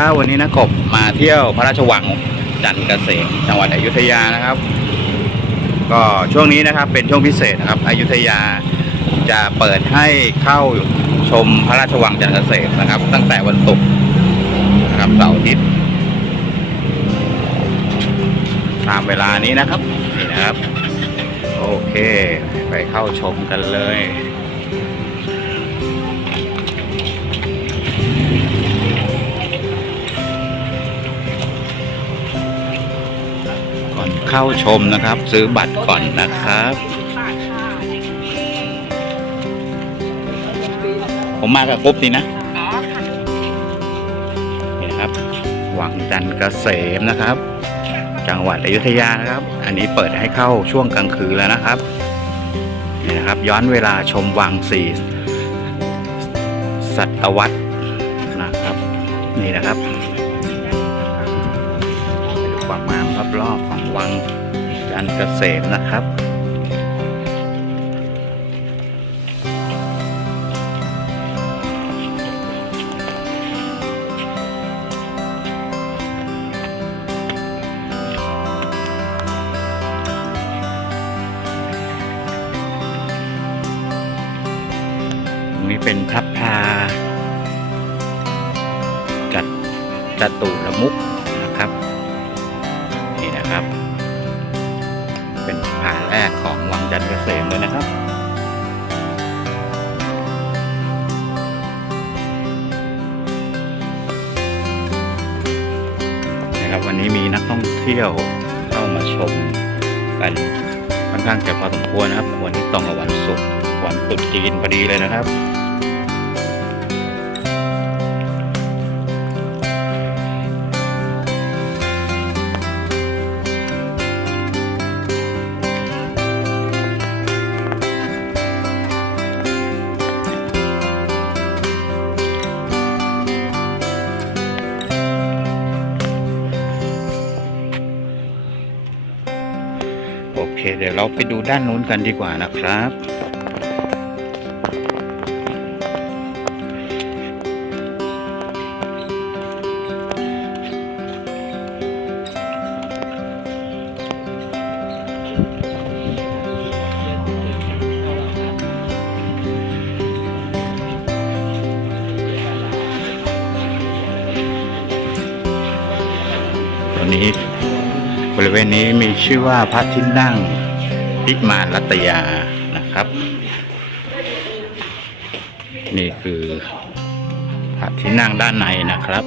ครับวันนี้นะกบมาเที่ยวพระราชวังจันทร์เกษมจังหวัดอยุธยานะครับ ก็ช่วงนี้นะครับเป็นช่วงพิเศษนะครับ อยุธยาจะเปิดให้เข้าชมพระราชวังจันทร์เกษมนะครับ ตั้งแต่วันศุกร์นะครับเสาร์อาทิตย์ตามเวลานี้นะครับนี่นะครับ โอเค ไปเข้าชมกันเลย เข้าชมนะครับ ซื้อบัตรก่อนนะครับ ผมมากับกรุ๊ปนี้นะนี่นะครับวังจันทร์เกษมนะครับ จังหวัดอยุธยานะครับ อันนี้เปิดให้เข้าช่วงกลางคืนแล้วนะครับนี่นะครับ ย้อนเวลาชมวังสี่ศตวรรษนะครับ นี่นะครับ ความงามรอบๆของวังจันทร์เกษมนะครับตรงนี้เป็นพระพาจัดจตุรมุก นะครับ เป็นผ่าแรกของวังจันทร์เกษมเลยนะครับนะครับ วันนี้มีนักท่องเที่ยวเข้ามาชมกันค่อนข้างจะพอสมควรนะครับ วันนี้ตรงกับวันศุกร์วันตรุษจีนพอดีเลยนะครับ เดี๋ยวเราไปดูด้านนู้นกันดีกว่านะครับตัวนี้บริเวณนี้มีชื่อว่าพระที่นั่ง พิมานรัตยานะครับ นี่คือพระที่นั่งด้านในนะครับ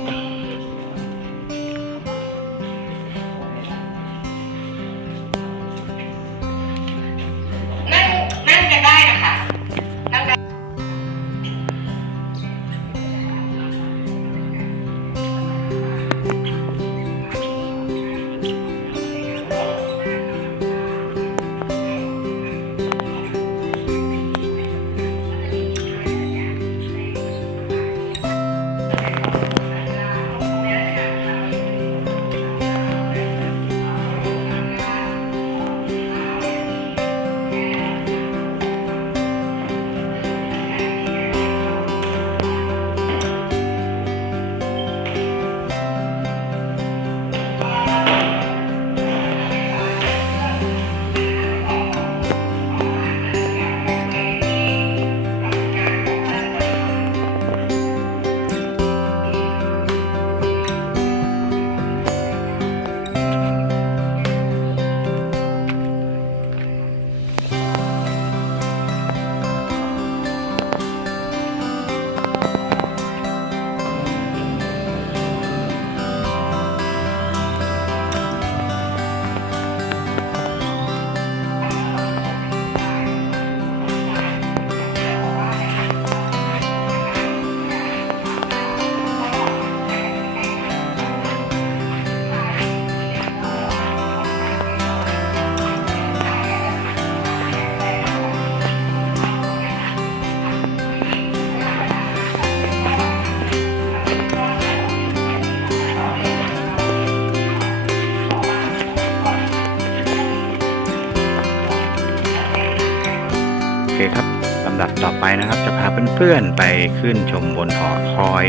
ต่อไปนะครับจะพาเพื่อนๆไปขึ้นชมบนหอคอย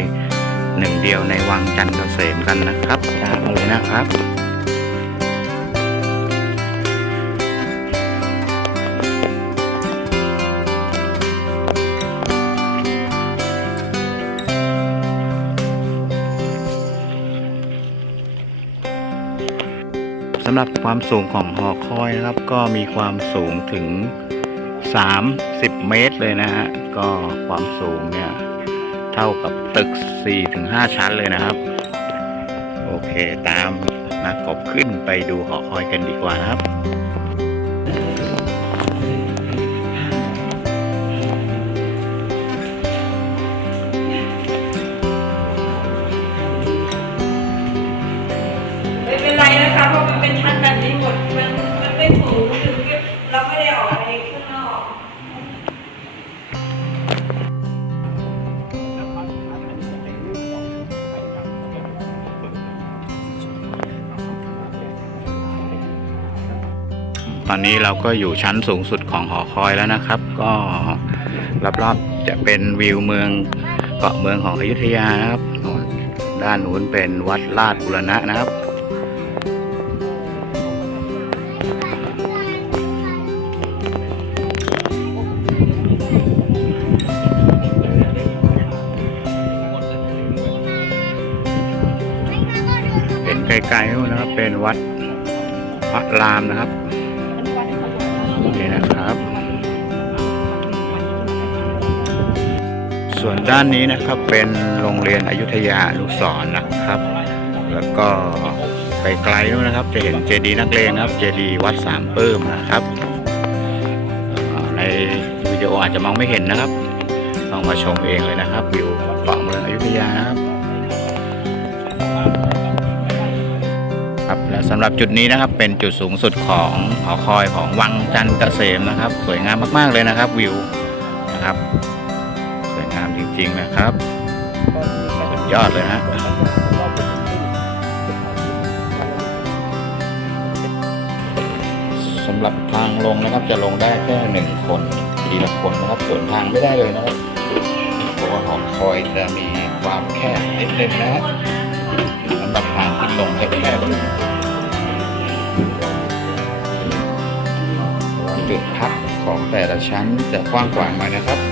หนึ่งเดียวในวังจันทร์เกษมกันนะครับตามมาเลยนะครับสำหรับความสูงของหอคอยนะครับ ก็มีความสูงถึง 30 เมตรเลยนะฮะ ก็ความสูงเนี่ย เท่ากับตึก 4-5 ชั้นเลยนะครับ โอเคตามนักกบขึ้นไปดูหอคอยกันดีกว่านะครับ อนนี้เราก็อยู่ชั้นสูงสุดของหอคอยแล้วนะครับ ก็รอบๆจะเป็นวิวเมืองเกาะเมืองของอยุธยานะครับด้านนู้นเป็นวัดลาดบุรณะนะครับเห็นไกลๆนะครับเป็นวัดพระรามนะครับ นี่นะครับ ส่วนด้านนี้นะครับเป็นโรงเรียนอยุธยาอนุสรณ์นะครับ แล้วก็ไกลๆนู่นนะครับ จะเห็นเจดีย์นักเลงนะครับ เจดีย์วัดสามปื้มนะครับ ในวิดีโออาจจะมองไม่เห็นนะครับต้องมาชมเองเลยนะครับวิวเกาะเมืองอยุธยานะครับ ครับและสำหรับจุดนี้นะครับเป็นจุดสูงสุดของหอคอยของวังจันทร์เกษมนะครับ สวยงามมากๆเลยนะครับวิวนะครับ สวยงามจริงๆนะครับสุดยอดเลยนะสำหรับทางลงนะครับจะลงได้แค่หนึ่งคนทีละคนนะครับส่วนทางไม่ได้เลยนะครับเพราะว่าหอคอยจะมีความแคบนิดนึงนะฮะ สำหรับทางขึ้นลงแคบๆจุดพักของแต่ละชั้นจะกว้างกว่าหน่อยนะครับ